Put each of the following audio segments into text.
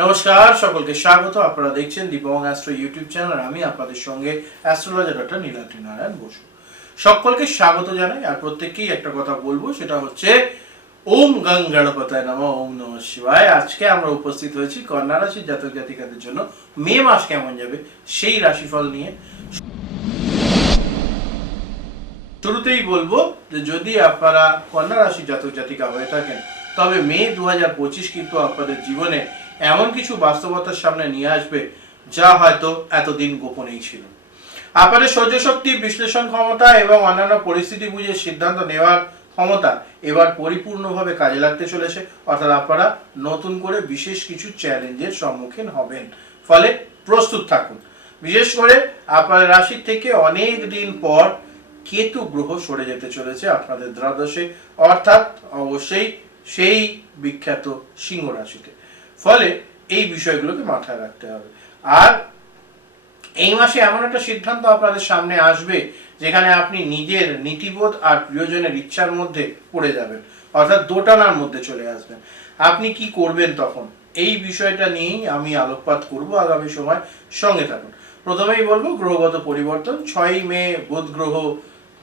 নমস্কার, সকলকে স্বাগত। আপনারা দেখছেন দীপং অ্যাস্ট্রো ইউটিউব চ্যানেল। আমি আপনাদের সঙ্গে অ্যাস্ট্রোলজার ডক্টর নীলাদ্রি নারায়ণ বসু। সকলকে স্বাগত জানাই, আর প্রত্যেককেই একটা কথা বলব, সেটা হচ্ছে, ওম গং গণপতায় নম, ওম নম শিবায়। আজকে আমরা উপস্থিত হয়েছি কন্যা রাশির জাতক জাতিকাদের জন্য। মে মাস কেমন যাবে, সেই রাশিফল নিয়ে। শুরুতেই বলব যে, যদি আপনারা কন্যা রাশির জাতক জাতিকা হয়ে থাকেন, তবে মে দু হাজার পঁচিশ কিন্তু আপনাদের জীবনে এমন কিছু বাস্তবতার সামনে নিয়ে আসবে যা হয়তো এতদিন গোপনেই ছিল। আপনাদের সহ্য শক্তি বিশ্লেষণ ক্ষমতা এবং অন্যান্য পরিস্থিতি বুঝে সিদ্ধান্ত নেওয়ার ক্ষমতা এবার পরিপূর্ণভাবে কাজে লাগতে চলেছে। অর্থাৎ আপনারা নতুন করে বিশেষ কিছু চ্যালেঞ্জের সম্মুখীন হবেন। ফলে প্রস্তুত থাকুন। বিশেষ করে আপনার রাশির থেকে অনেক দিন পর কেতু গ্রহ সরে যেতে চলেছে আপনাদের দ্বাদশে। অর্থাৎ অবশ্যই সেই বিখ্যাত সিংহ রাশিতে। ফলে এই বিষয়গুলোকে মাথায় রাখতে হবে। আর এই মাসে এমন একটা সিদ্ধান্ত আপনাদের সামনে আসবে, যেখানে আপনি নিজের নীতিবোধ আর প্রিয়জনের ইচ্ছার মধ্যে পড়ে যাবেন, অর্থাৎ দোটানার মধ্যে চলে আসবেন। আপনি কি করবেন তখন? এই বিষয়টা নিয়েই আমি আলোকপাত করব আগামী সময়। সঙ্গে থাকুন। প্রথমেই বলব, গ্রহগত পরিবর্তন। ছয়ই মে, বুধ গ্রহ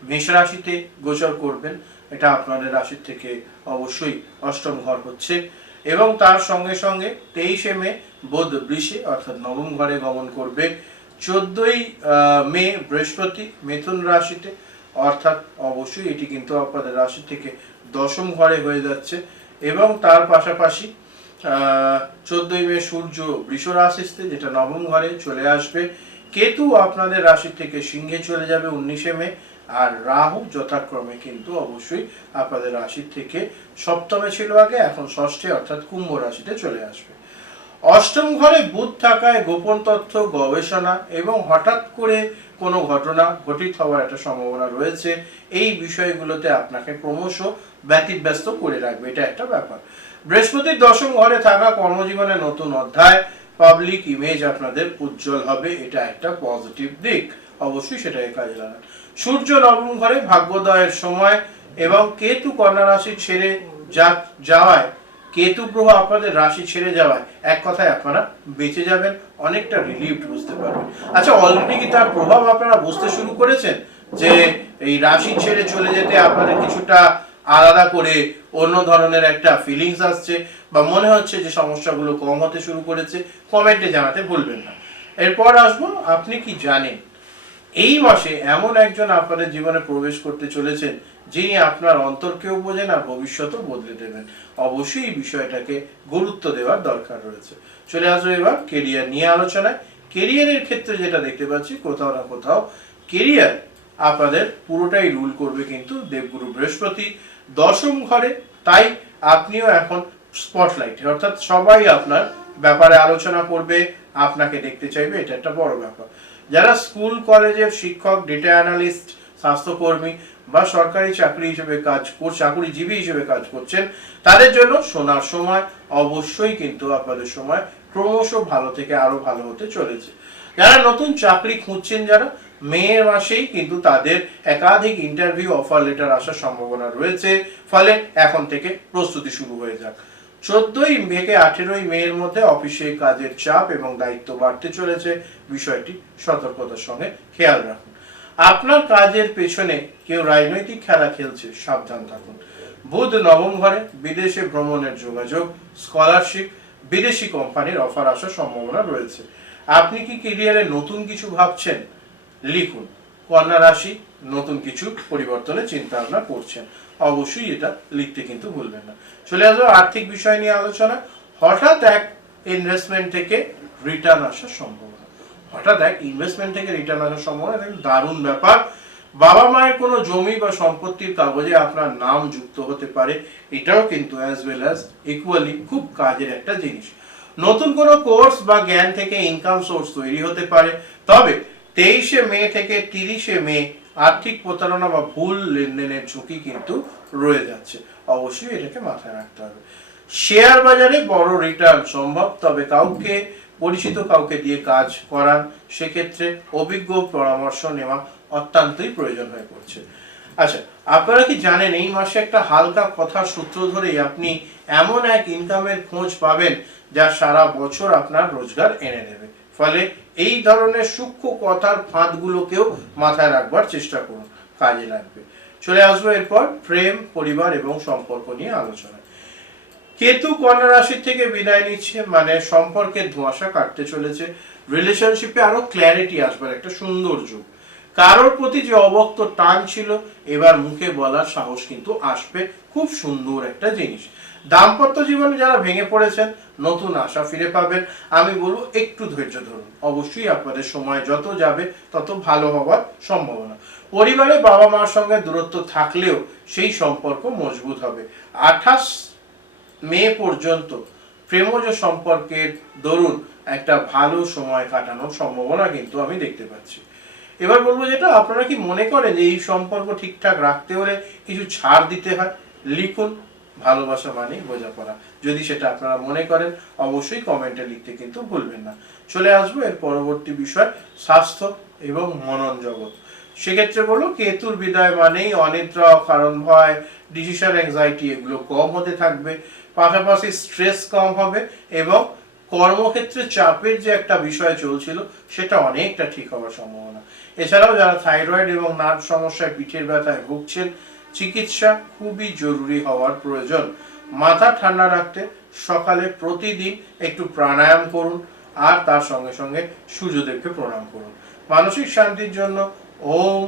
মেষ রাশিতে গোচর করবেন। এটা আপনাদের রাশির থেকে অবশ্যই অষ্টম ঘর হচ্ছে। এবং তার সঙ্গে সঙ্গে তেইশে মে বোধ বৃষে, অর্থাৎ নবম ঘরে গমন করবে। চোদ্দই মে বৃহস্পতি, মিথুন রাশিতে, অর্থাৎ অবশ্যই এটি কিন্তু আপনাদের রাশি থেকে দশম ঘরে হয়ে যাচ্ছে। এবং তার পাশাপাশি চোদ্দই মে সূর্য বৃষ রাশিতে, যেটা নবম ঘরে চলে আসবে। কেতু আপনাদের রাশি থেকে সিংহে চলে যাবে উনিশে মে। আর রাহু যথাক্রমে কিন্তু অবশ্যই আপনাদের রাশি থেকে সপ্তমে ছিল আগে, এখন ষষ্ঠে, অর্থাৎ কুম্ভ রাশিতে চলে আসবে। অষ্টম ঘরে বুধ থাকায় গোপন তথ্য, গবেষণা এবং হঠাৎ করে কোনো ঘটনা ঘটিত হওয়ার একটা সম্ভাবনা রয়েছে। এই বিষয়গুলোতে আপনাকে ক্রমশ ব্যতিব্যস্ত করে রাখবে, এটা একটা ব্যাপার। বৃহস্পতির দশম ঘরে থাকা কর্মজীবনে নতুন অধ্যায় পাবলিক ইমেজ আপনাদের উজ্জ্বল হবে, এটা একটা পজিটিভ দিক। অবশ্যই সেটাকে কাজে লাগান। সূর্য নবম ঘরে ভাগ্যোদয়ের সময় এবং কেতু কন্যা রাশি ছেড়ে যা- যাওয়ায়, কেতু গ্রহ আপনাদের রাশি ছেড়ে যাওয়ায় এক কথায় আপনারা বেঁচে যাবেন, অনেকটা রিলিফড বুঝতে পারবেন। আচ্ছা অলরেডি কি তার প্রভাব আপনারা বুঝতে শুরু করেছেন? যে এই রাশি ছেড়ে চলে যেতে আপনাদের কিছুটা আলাদা করে অন্য ধরনের একটা ফিলিংস আসছে বা মনে হচ্ছে যে সমস্যাগুলো কম হতে শুরু করেছে কমেন্টে জানাতে ভুলবেন না। এরপর আসব, আপনি কি জানেন এই মাসে এমন একজন আপনাদের জীবনে প্রবেশ করতে চলেছেন, যিনি আপনার অন্তরকেও বোঝেন আর ভবিষ্যতও বদলে দেবেন। অবশ্যই এই বিষয়টাকে গুরুত্ব দেওয়ার দরকার রয়েছে। চলে আসব এবার কেরিয়ার নিয়ে আলোচনায়। কেরিয়ারের ক্ষেত্রে যেটা দেখতে পাচ্ছি, কোথাও না কোথাও কেরিয়ার আপনাদের পুরোটাই রুল করবে কিন্তু দেবগুরু বৃহস্পতি দশম ঘরে। তাই আপনিও এখন স্পটলাইটে অর্থাৎ সবাই আপনার ব্যাপারে আলোচনা করবে, আপনাকে দেখতে চাইবে, এটা একটা বড় ব্যাপার। যারা স্কুল, কলেজের শিক্ষক ডেটা অ্যানালিস্ট স্বাস্থ্যকর্মী বা সরকারি চাকরি হিসেবে কাজ কর চাকরিজীবী হিসেবে কাজ করছেন, তাদের জন্য শোনার সময় অবশ্যই কিন্তু আপনাদের সময় ক্রমশ ভালো থেকে আরও ভালো হতে চলেছে। যারা নতুন চাকরি খুঁজছেন, যারা মে মাসেই কিন্তু তাদের একাধিক ইন্টারভিউ অফার লেটার আসার সম্ভাবনা রয়েছে, ফলে এখন থেকে প্রস্তুতি শুরু হয়ে যাক। চোদ্দই থেকে আঠেরোই মে এর মধ্যে অফিসে কাজের চাপ এবং দায়িত্ব বাড়তে চলেছে। বিষয়টি সতর্কতার সঙ্গে খেয়াল রাখুন। আপনার কাজের পেছনে কেউ রাজনৈতিক খেলা খেলছে, সাবধান থাকুন। বুধ নবম ঘরে বিদেশে ভ্রমণের যোগাযোগ, স্কলারশিপ, বিদেশি কোম্পানির অফার আসার সম্ভাবনা রয়েছে। আপনি কি কেরিয়ারে নতুন কিছু ভাবছেন? লিখুন। কন্যা রাশি নতুন কিছু পরিবর্তনের চিন্তা ভাবনা করছেন। অবশ্যই এটা লিখতে কিন্তু ভুলবেন না। চলে আসব আর্থিক বিষয় নিয়ে আলোচনা। হঠাৎ এক ইনভেস্টমেন্ট থেকে রিটার্ন আসার সম্ভাবনা। হঠাৎ এক ইনভেস্টমেন্ট থেকে রিটার্ন আসার সম্ভাবনা দারুণ ব্যাপার। বাবা মায়ের কোনো জমি বা সম্পত্তির কাগজে আপনার নাম যুক্ত হতে পারে, এটাও কিন্তু অ্যাজ ওয়েল অ্যাজ ইকুয়ালি খুব কাজের একটা জিনিস। নতুন কোনো কোর্স বা জ্ঞান থেকে ইনকাম সোর্স তৈরি হতে পারে, তবে তেইশে মে থেকে তিরিশে মে আর্থিক প্রতারণা বা ভুল লেনদেনের ঝুঁকি কিন্তু রয়ে যাচ্ছে। অবশ্যই এটাকে মাথায় রাখতে হবে। শেয়ার বাজারে বড় রিটার্ন সম্ভব, তবে কাউকে, পরিচিত কাউকে দিয়ে কাজ করান, সেক্ষেত্রে অভিজ্ঞ পরামর্শ নেওয়া অত্যন্তই প্রয়োজন হয়ে পড়ছে। আচ্ছা আপনারা কি জানেন, এই মাসে একটা হালকা কথার সূত্র ধরেই আপনি এমন এক ইনকামের খোঁজ পাবেন, যা সারা বছর আপনার রোজগার এনে দেবে। ফলে এই ধরনের সূক্ষ্ম কথার ফাঁদগুলোকেও মাথায় রাখবার চেষ্টা করুন, কাজে লাগবে। চলে আসব এরপর প্রেম, পরিবার এবং সম্পর্ক নিয়ে আলোচনা কেতু কন্যা রাশি থেকে বিদায় নিচ্ছে মানে সম্পর্কের ধোঁয়াশা কাটতে চলেছে। রিলেশনশিপে আরও ক্ল্যারিটি আসবার একটা সুন্দর যুগ। কারোর প্রতি যে অবক্ত টান ছিল, এবার মুখে বলার সাহস কিন্তু আসবে। খুব সুন্দর একটা জিনিস। দাম্পত্য জীবনে যারা ভেঙে পড়েছেন, নতুন আশা ফিরে পাবেন। আমি বলব, একটু ধৈর্য ধরুন। অবশ্যই আপনাদের সময় যত যাবে, তত ভালো হওয়ার সম্ভাবনা। পরিবারে বাবা মার সঙ্গে দূরত্ব থাকলেও সেই সম্পর্ক মজবুত হবে। আঠাশ মে পর্যন্ত প্রেমজ সম্পর্কের দরুন একটা ভালো সময় কাটানোর সম্ভাবনা কিন্তু আমি দেখতে পাচ্ছি। এবার বলব যেটা, আপনারা কি মনে করেন যে এই সম্পর্ক ঠিকঠাক রাখতে হলে কিছু ছাড় দিতে হয়? লিখুন। ভালোবাসা মানে বোঝাপড়া। যদি সেটা আপনারা মনে করেন, অবশ্যই কমেন্টে লিখতে কিন্তু ভুলবেন না। চলে আসব এর পরবর্তী বিষয়, স্বাস্থ্য এবং মনন জগৎ সেক্ষেত্রে বলব, কেতুর বিদায় মানেই অনিদ্রা, কারণ ভয় ডিসিশন অ্যাংজাইটি এগুলো কম হতে থাকবে। পাশাপাশি স্ট্রেস কম হবে এবং কর্মক্ষেত্রে চাপের যে একটা বিষয় চলছিল, সেটা অনেকটা ঠিক হওয়ার সম্ভাবনা। এছাড়াও যারা থাইরয়েড এবং নার্ভ সমস্যায় পিঠের ব্যথায় ভুগছেন চিকিৎসা খুবই জরুরি হওয়ার প্রয়োজন। মাথা ঠান্ডা রাখতে সকালে প্রতিদিন একটু প্রাণায়াম করুন আর তার সঙ্গে সঙ্গে সূর্যদেবকে প্রণাম করুন। মানসিক শান্তির জন্য ওম,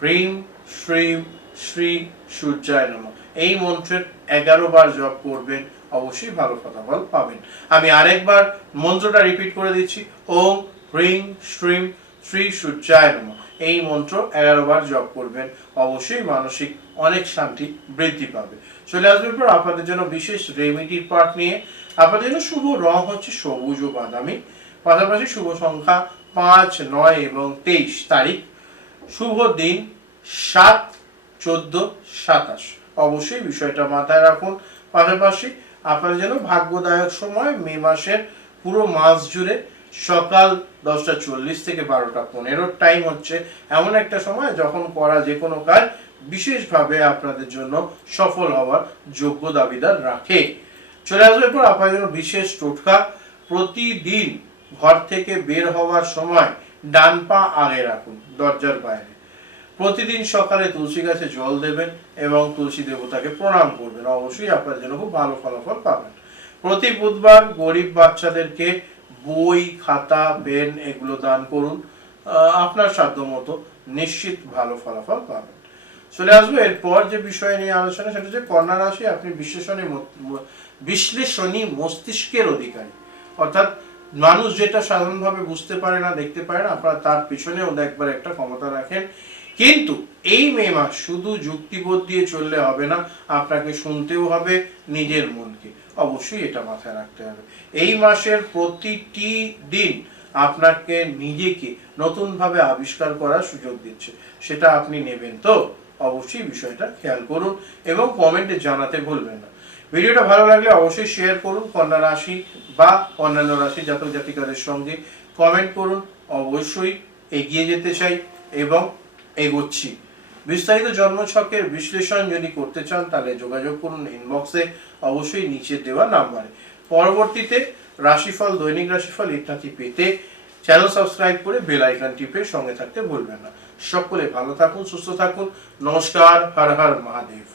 হ্রিম, শ্রীম, শ্রী সূর্যায় নম। এই মন্ত্রের এগারো বার জপ করবেন, অবশ্যই ভালো ফলাফল পাবেন। আমি আরেকবার মন্ত্রটা রিপিট করে দিচ্ছি। ওম হ্রিং শ্রীম, শ্রী সূর্যায় নম। এই মন্ত্র এগারো বার জপ করবেন, অবশ্যই মানসিক অনেক শান্তি বৃদ্ধি পাবে। চলে আসবে পর আপনাদের জন্য বিশেষ রেমিডির পার্ট নিয়ে। আপনাদের জন্য শুভ রং হচ্ছে সবুজ ও বাদামি। পাশাপাশি শুভ সংখ্যা পাঁচ, নয় এবং তেইশ তারিখ। শুভ দিন সাত, চোদ্দ, সাতাশ। অবশ্যই বিষয়টা মাথায় রাখুন। পাশাপাশি আপনার যেন ভাগ্যদায়ক সময় মে মাসের পুরো মাস জুড়ে সকাল দশটা চল্লিশ থেকে বারোটা পনেরোর টাইম হচ্ছে। এমন একটা সময় যখন করা যে কোনো কাজ বিশেষভাবে আপনাদের জন্য সফল হওয়ার যোগ্য দাবিদার রাখে। চলে আসবে পর আপনার জন্য বিশেষ টোটকা। প্রতিদিন ঘর থেকে বের হওয়ার সময় ডান পা আগে রাখুন, দরজার বাইরে। প্রতিদিন সকালে তুলসী গাছে জল দেবেন এবং তুলসী দেবতাকে প্রণাম করবেন। অবশ্যই আপনার জন্য খুব ভালো ফলাফল পাবেন। প্রতি বুধবার গরিব বাচ্চাদেরকে বই, খাতা, পেন এগুলো দান করুন। আপনার সাধ্য মতো নিশ্চিত ভালো ফলাফল পাবেন। চলে আসব, এরপর যে বিষয় নিয়ে আলোচনা, সেটা হচ্ছে কন্যা রাশি, আপনি বিশ্লেষণী বিশ্লেষণী মস্তিষ্কের অধিকারী। অর্থাৎ মানুষ যেটা সাধারণভাবে বুঝতে পারে না, দেখতে পারে না, আপনারা তার পিছনেও দেখবার একটা ক্ষমতা রাখেন। কিন্তু এই মে মাস শুধু যুক্তিবোধ দিয়ে চললে হবে না, আপনাকে শুনতেও হবে নিজের মনকে। অবশ্যই এটা মাথায় রাখতে হবে। এই মাসের প্রতিটি দিন আপনাকে নিজেকে নতুনভাবে আবিষ্কার করার সুযোগ দিচ্ছে। সেটা আপনি নেবেন তো? অবশ্যই বিষয়টা খেয়াল করুন এবং কমেন্টে জানাতে ভুলবেন না। ভিডিওটা ভালো লাগলে অবশ্যই শেয়ার করুন কন্যা রাশি বা অন্যান্য রাশি জাতক জাতিকাদের সঙ্গে। কমেন্ট করুন, অবশ্যই এগিয়ে যেতে চাই এবং এগোচ্ছি। বিস্তারিত জন্মছকের বিশ্লেষণ যদি করতে চান, তাহলে যোগাযোগ করুন ইনবক্সে অবশ্যই নিচে দেওয়া নাম্বারে। পরবর্তীতে রাশিফল, দৈনিক রাশিফল ইত্যাদি পেতে চ্যানেল সাবস্ক্রাইব করে বেল আইকন টিপে সঙ্গে থাকতে ভুলবেন না। সকলে ভালো থাকুন, সুস্থ থাকুন। নমস্কার, হর হর মহাদেব।